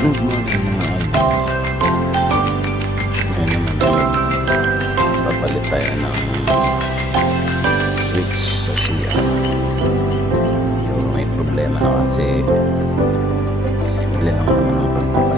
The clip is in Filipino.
Good morning mga idol. Ngayon naman papalit tayo ng switch sa CR. Yung may problema na kasi simple lang naman ang pagpapalit.